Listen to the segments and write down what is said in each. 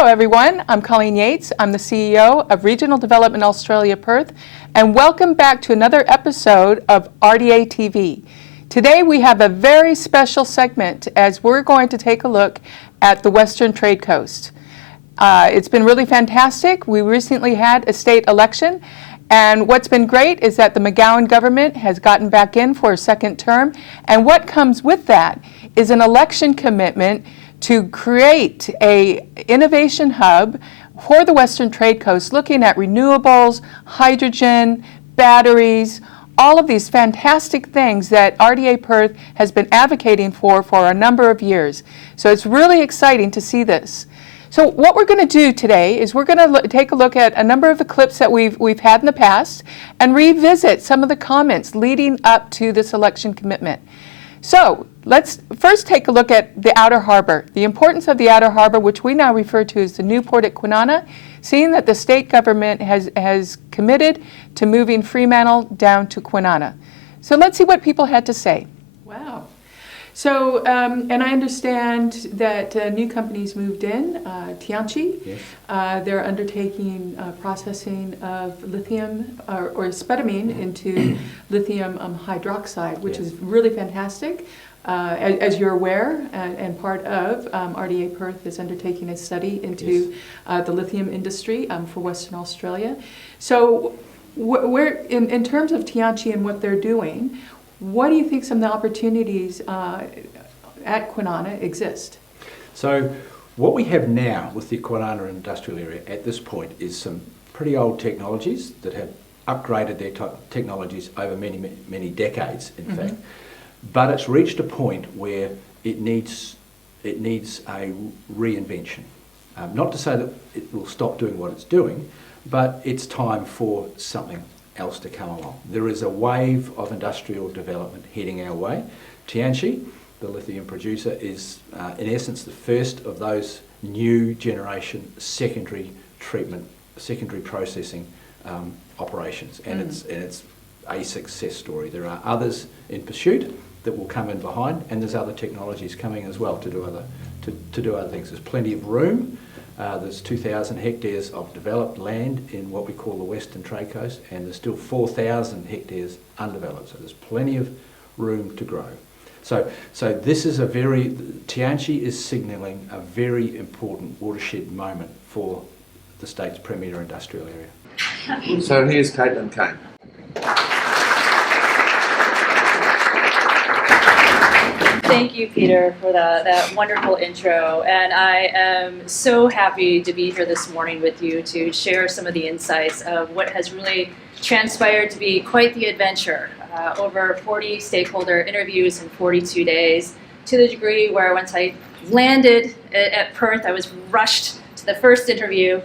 Hello everyone, I'm Colleen Yates. I'm the CEO of Regional Development Australia Perth, and welcome back to another episode of RDA TV. Today we have a very special segment as we're going to take a look at the Western Trade Coast. It's been really fantastic. We recently had a state election, and what's been great is that the McGowan government has gotten back in for a second term, and what comes with that is an election commitment to create a innovation hub for the Western Trade Coast, looking at renewables, hydrogen, batteries, all of these fantastic things that RDA Perth has been advocating for a number of years. So it's really exciting to see this. So what we're going to do today is we're going to take a look at a number of the clips that we've had in the past and revisit some of the comments leading up to this election commitment. So let's first take a look at the Outer Harbour, the importance of the Outer Harbour, which we now refer to as the new port at Kwinana, seeing that the state government has committed to moving Fremantle down to Kwinana. So let's see what people had to say. Wow. So, and I understand that new companies moved in, Tianqi. Yes. They're undertaking processing of lithium or spodumene into lithium hydroxide, which is really fantastic. As you're aware, and part of RDA Perth is undertaking a study into the lithium industry for Western Australia. So, in terms of Tianqi and what they're doing, what do you think some of the opportunities at Kwinana exist? So what we have now with the Kwinana industrial area at this point is some pretty old technologies that have upgraded their technologies over many decades, in fact. But it's reached a point where it needs a reinvention. Not to say that it will stop doing what it's doing, but it's time for something else to come along. There is a wave of industrial development heading our way. Tianqi, the lithium producer, is in essence the first of those new generation secondary processing operations, and it's a success story. There are others in pursuit that will come in behind, and there's other technologies coming as well to do other things. There's plenty of room. There's 2,000 hectares of developed land in what we call the Western Trade Coast, and there's still 4,000 hectares undeveloped. So there's plenty of room to grow. So this is Tianqi is signalling a very important watershed moment for the state's premier industrial area. So here's Caitlin Kane. Thank you, Peter, for that wonderful intro. And I am so happy to be here this morning with you to share some of the insights of what has really transpired to be quite the adventure. Over 40 stakeholder interviews in 42 days, to the degree where once I landed at Perth, I was rushed to the first interview.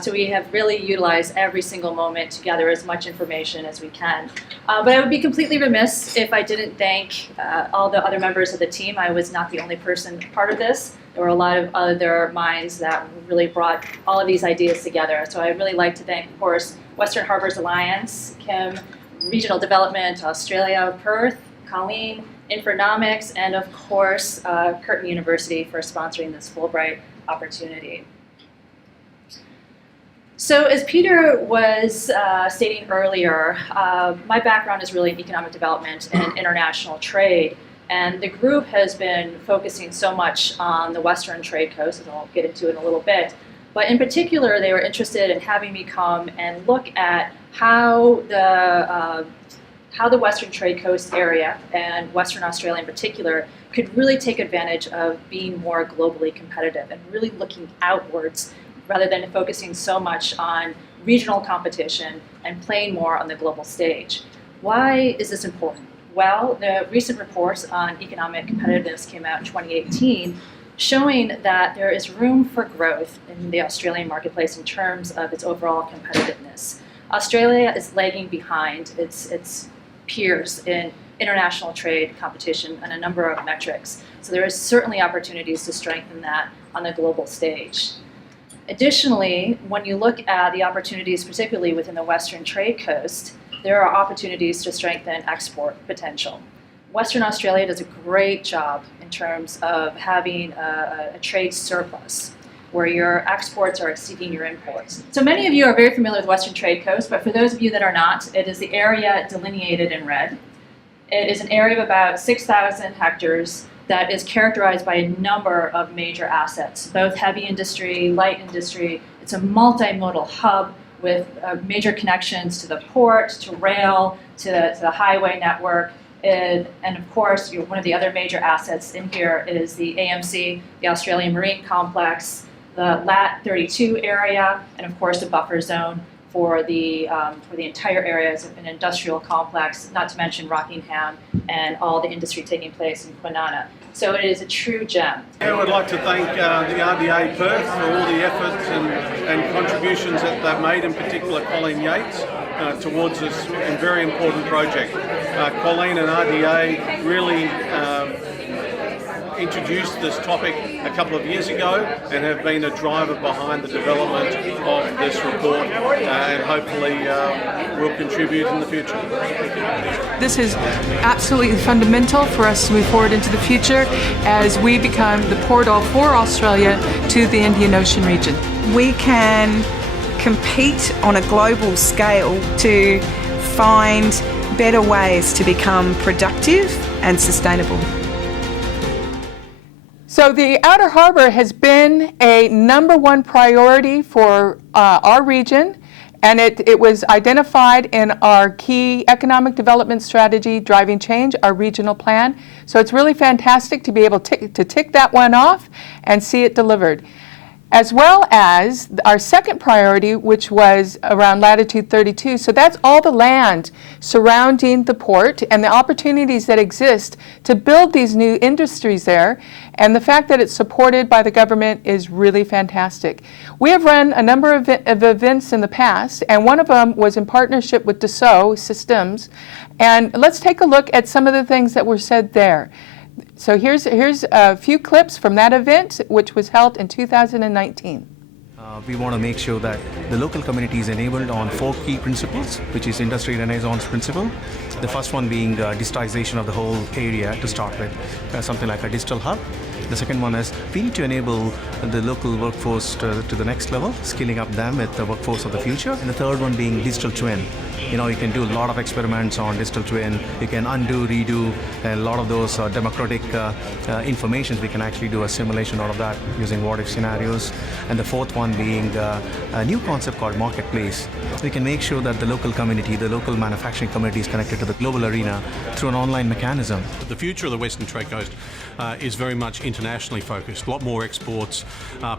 So we have really utilized every single moment to gather as much information as we can. But I would be completely remiss if I didn't thank all the other members of the team. I was not the only person part of this. There were a lot of other minds that really brought all of these ideas together. So I'd really like to thank, of course, Western Harbours Alliance, Kim, Regional Development Australia, Perth, Colleen, Infonomics, and of course, Curtin University for sponsoring this Fulbright opportunity. So as Peter was stating earlier, my background is really in economic development and international trade, and the group has been focusing so much on the Western Trade Coast, and I'll get into it in a little bit, but in particular they were interested in having me come and look at how the Western Trade Coast area, and Western Australia in particular, could really take advantage of being more globally competitive and really looking outwards rather than focusing so much on regional competition and playing more on the global stage. Why is this important? Well, the recent reports on economic competitiveness came out in 2018, showing that there is room for growth in the Australian marketplace in terms of its overall competitiveness. Australia is lagging behind its peers in international trade competition on a number of metrics. So there is certainly opportunities to strengthen that on the global stage. Additionally, when you look at the opportunities, particularly within the Western Trade Coast, there are opportunities to strengthen export potential. Western Australia does a great job in terms of having a trade surplus. where your exports are exceeding your imports. So many of you are very familiar with the Western Trade Coast, but for those of you that are not, it is the area delineated in red. It is an area of about 6,000 hectares that is characterized by a number of major assets, both heavy industry, light industry. It's a multimodal hub with major connections to the port, to rail, to the highway network. And of course, one of the other major assets in here is the AMC, the Australian Marine Complex, the LAT 32 area, and of course the buffer zone for the entire area as an industrial complex, not to mention Rockingham and all the industry taking place in Kwinana. So it is a true gem. I would like to thank the RDA Perth for all the efforts and contributions that they've made, in particular Colleen Yates, towards this very important project. Colleen and RDA really introduced this topic a couple of years ago and have been a driver behind the development of this report and hopefully will contribute in the future. This is absolutely fundamental for us to move forward into the future as we become the portal for Australia to the Indian Ocean region. We can compete on a global scale to find better ways to become productive and sustainable. So the Outer Harbour has been a #1 priority for our region, and it was identified in our key economic development strategy, Driving Change, our regional plan. So it's really fantastic to be able to tick that one off and see it delivered. As well as our second priority, which was around latitude 32. So that's all the land surrounding the port and the opportunities that exist to build these new industries there. And the fact that it's supported by the government is really fantastic. We have run a number of events in the past, and one of them was in partnership with Dassault Systems. And let's take a look at some of the things that were said there. So here's a few clips from that event, which was held in 2019. We want to make sure that the local community is enabled on 4 key principles, which is industry renaissance principle. The first one being digitization of the whole area to start with, something like a digital hub. The second one is we need to enable the local workforce to the next level, skilling up them with the workforce of the future. And the third one being digital twin. You know, you can do a lot of experiments on digital twin. You can undo, redo, and a lot of those democratic information. We can actually do a simulation out of that using what-if scenarios. And the fourth one being a new concept called marketplace. We can make sure that the local community, the local manufacturing community is connected to the global arena through an online mechanism. The future of the Western Trade Coast is very much internationally focused. A lot more exports,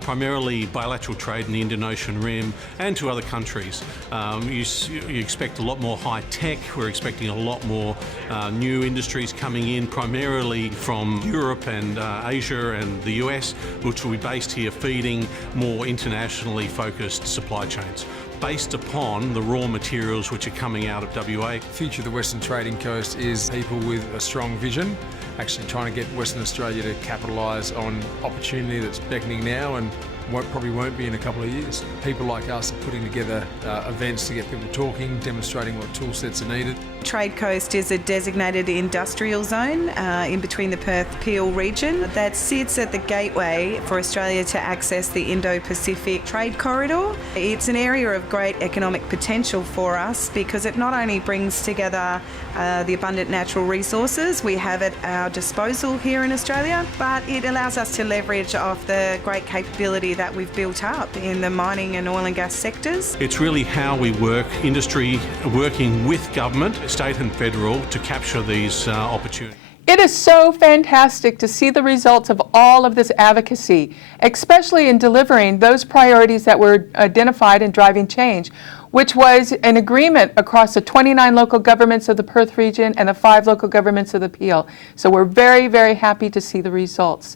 primarily bilateral trade in the Indian Ocean Rim and to other countries. You expect a lot more high tech. We're expecting a lot more new industries coming in, primarily from Europe and Asia and the US, which will be based here, feeding more internationally focused supply chains based upon the raw materials which are coming out of WA. The future of the Western Trading Coast is people with a strong vision, actually trying to get Western Australia to capitalise on opportunity that's beckoning now and probably won't be in a couple of years. People like us are putting together events to get people talking, demonstrating what tool sets are needed. Trade Coast is a designated industrial zone in between the Perth-Peel region that sits at the gateway for Australia to access the Indo-Pacific trade corridor. It's an area of great economic potential for us because it not only brings together the abundant natural resources we have at our disposal here in Australia, but it allows us to leverage off the great capability that we've built up in the mining and oil and gas sectors. It's really how we work, industry working with government, state and federal, to capture these opportunities. It is so fantastic to see the results of all of this advocacy, especially in delivering those priorities that were identified in Driving Change, which was an agreement across the 29 local governments of the Perth region and the 5 local governments of the Peel. So we're very, very happy to see the results.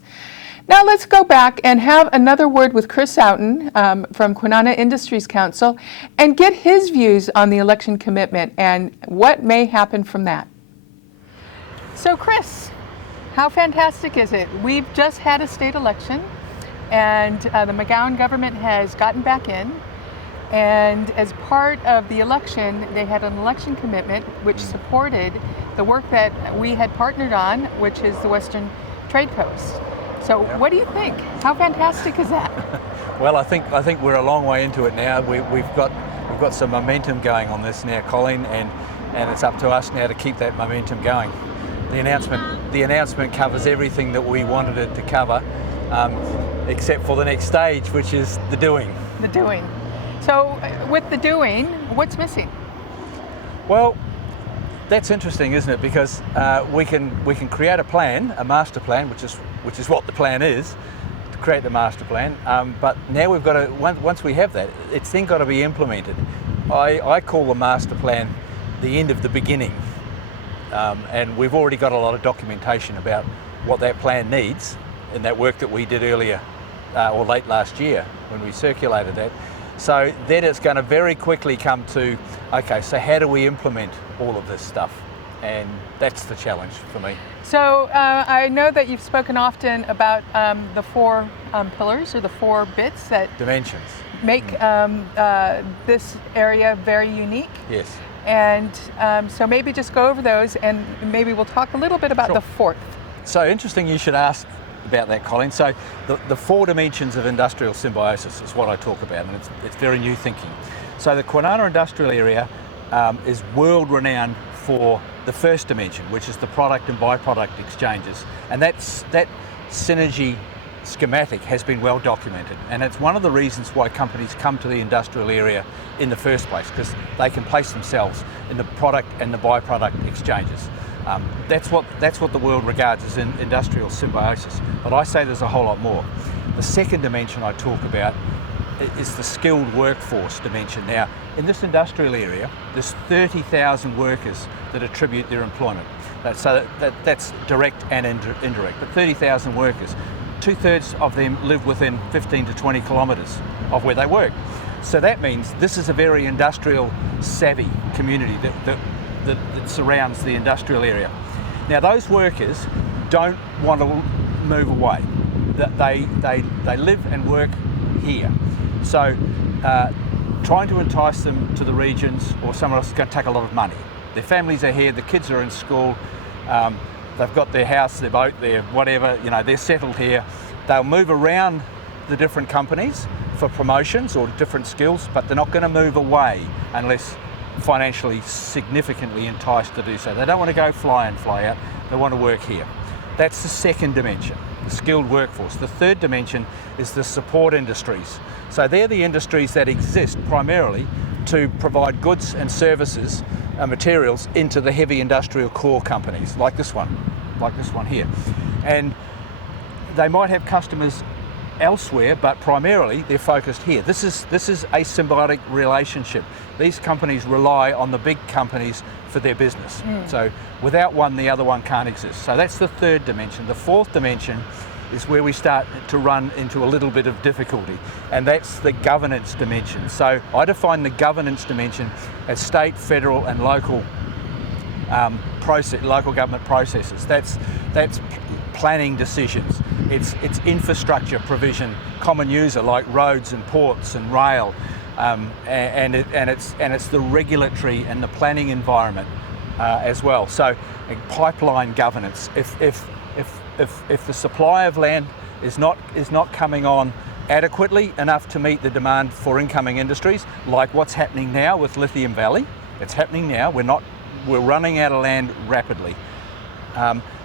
Now let's go back and have another word with Chris Oughton from Kwinana Industries Council and get his views on the election commitment and what may happen from that. So Chris, how fantastic is it? We've just had a state election and the McGowan government has gotten back in, and as part of the election they had an election commitment which supported the work that we had partnered on, which is the Western Trade Coast. So what do you think? How fantastic is that? Well, I think we're a long way into it now. We've got some momentum going on this now, Colleen, and it's up to us now to keep that momentum going. The announcement covers everything that we wanted it to cover, except for the next stage, which is the doing. The doing. So with the doing, what's missing? Well, that's interesting, isn't it? Because we can create a plan, a master plan, which is what the plan is, to create the master plan. But now we've got to, once we have that, it's then got to be implemented. I call the master plan the end of the beginning, and we've already got a lot of documentation about what that plan needs in that work that we did earlier or late last year when we circulated that. So then it's going to very quickly come to, okay, so how do we implement all of this stuff? And that's the challenge for me. So I know that you've spoken often about the 4 pillars or the 4 bits that Dimensions. make this area very unique. Yes. And so maybe just go over those, and maybe we'll talk a little bit about the 4th. So interesting you should ask about that, Colleen. So the 4 dimensions of industrial symbiosis is what I talk about, and it's very new thinking. So the Kwinana industrial area is world renowned for the first dimension, which is the product and byproduct exchanges, and that synergy schematic has been well documented, and it's one of the reasons why companies come to the industrial area in the first place, because they can place themselves in the product and the byproduct exchanges. That's what the world regards as industrial symbiosis, but I say there's a whole lot more. The second dimension I talk about is the skilled workforce dimension. Now, in this industrial area, there's 30,000 workers that attribute their employment. That's direct and indirect, but 30,000 workers. 2/3 of them live within 15 to 20 kilometres of where they work. So that means this is a very industrial savvy community that surrounds the industrial area. Now those workers don't want to move away. They live and work here. So trying to entice them to the regions or somewhere else is going to take a lot of money. Their families are here, the kids are in school, they've got their house, their boat, their whatever, they're settled here. They'll move around the different companies for promotions or different skills, but they're not going to move away unless financially significantly enticed to do so. They don't want to go fly in, fly out, they want to work here. That's the second dimension, the skilled workforce. The third dimension is the support industries. So they're the industries that exist primarily to provide goods and services and materials into the heavy industrial core companies like this one here. And they might have customers elsewhere, but primarily they're focused here. This is a symbiotic relationship. These companies rely on the big companies for their business. So without one, the other one can't exist. So that's the third dimension. The fourth dimension is where we start to run into a little bit of difficulty, and that's the governance dimension. So I define the governance dimension as state, federal and local local government processes. That's planning decisions. It's infrastructure provision, common user like roads and ports and rail, and it's the regulatory and the planning environment as well. So pipeline governance. If the supply of land is not coming on adequately enough to meet the demand for incoming industries, like what's happening now with Lithium Valley, it's happening now. We're running out of land rapidly.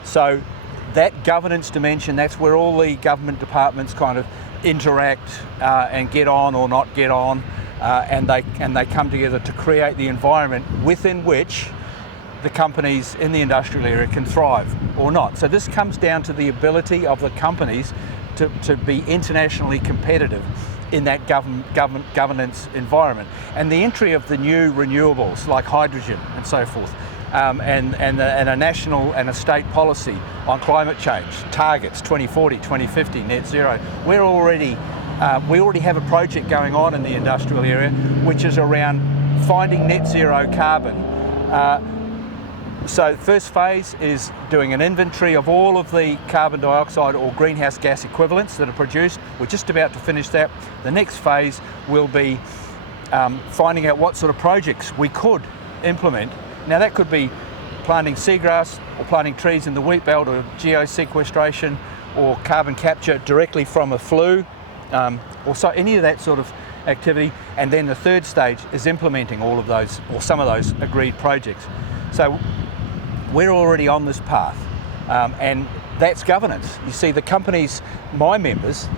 So that governance dimension, that's where all the government departments kind of interact and get on or not get on, and they come together to create the environment within which the companies in the industrial area can thrive or not. So this comes down to the ability of the companies to be internationally competitive in that governance environment, and the entry of the new renewables like hydrogen and so forth, and a national and a state policy on climate change targets 2040, 2050 net zero. We already have a project going on in the industrial area which is around finding net zero carbon. So the first phase is doing an inventory of all of the carbon dioxide or greenhouse gas equivalents that are produced. We're just about to finish that. The next phase will be finding out what sort of projects we could implement. Now that could be planting seagrass or planting trees in the wheat belt, or geosequestration or carbon capture directly from a flue or so any of that sort of activity. And then the third stage is implementing all of those, or some of those agreed projects. So we're already on this path, and that's governance. You see, the companies, my members,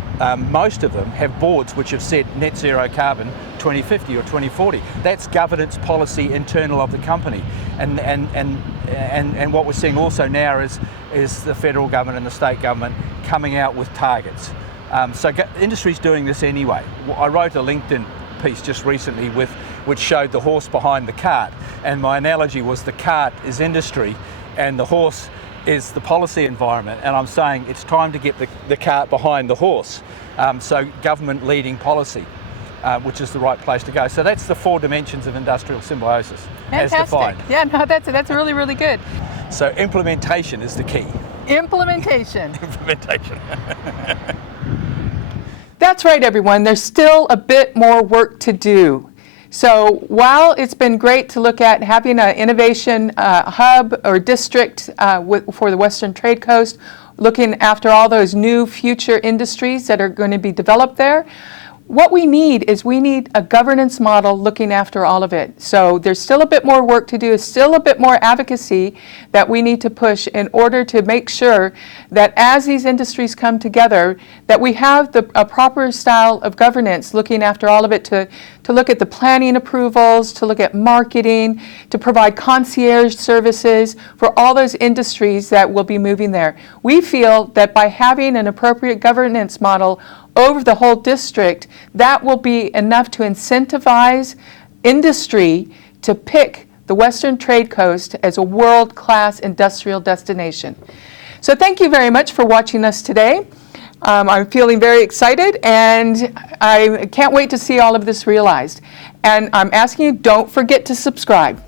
most of them have boards which have set net zero carbon 2050 or 2040. That's governance policy internal of the company, and what we're seeing also now is the federal government and the state government coming out with targets. So industry's doing this anyway. I wrote a LinkedIn piece just recently which showed the horse behind the cart, and my analogy was the cart is industry and the horse is the policy environment, and I'm saying it's time to get the cart behind the horse. So government leading policy, which is the right place to go. So that's the 4 dimensions of industrial symbiosis as defined. Yeah, no, that's really, really good. So implementation is the key. Implementation. Implementation. That's right, everyone. There's still a bit more work to do. So while it's been great to look at having an innovation hub or district for the Western Trade Coast, looking after all those new future industries that are going to be developed there, what we need a governance model looking after all of it. So there's still a bit more work to do, still a bit more advocacy that we need to push in order to make sure that as these industries come together, that we have a proper style of governance looking after all of it, to look at the planning approvals, to look at marketing, to provide concierge services for all those industries that will be moving there. We feel that by having an appropriate governance model over the whole district, that will be enough to incentivize industry to pick the Western Trade Coast as a world-class industrial destination. So thank you very much for watching us today. I'm feeling very excited, and I can't wait to see all of this realized. And I'm asking you, don't forget to subscribe.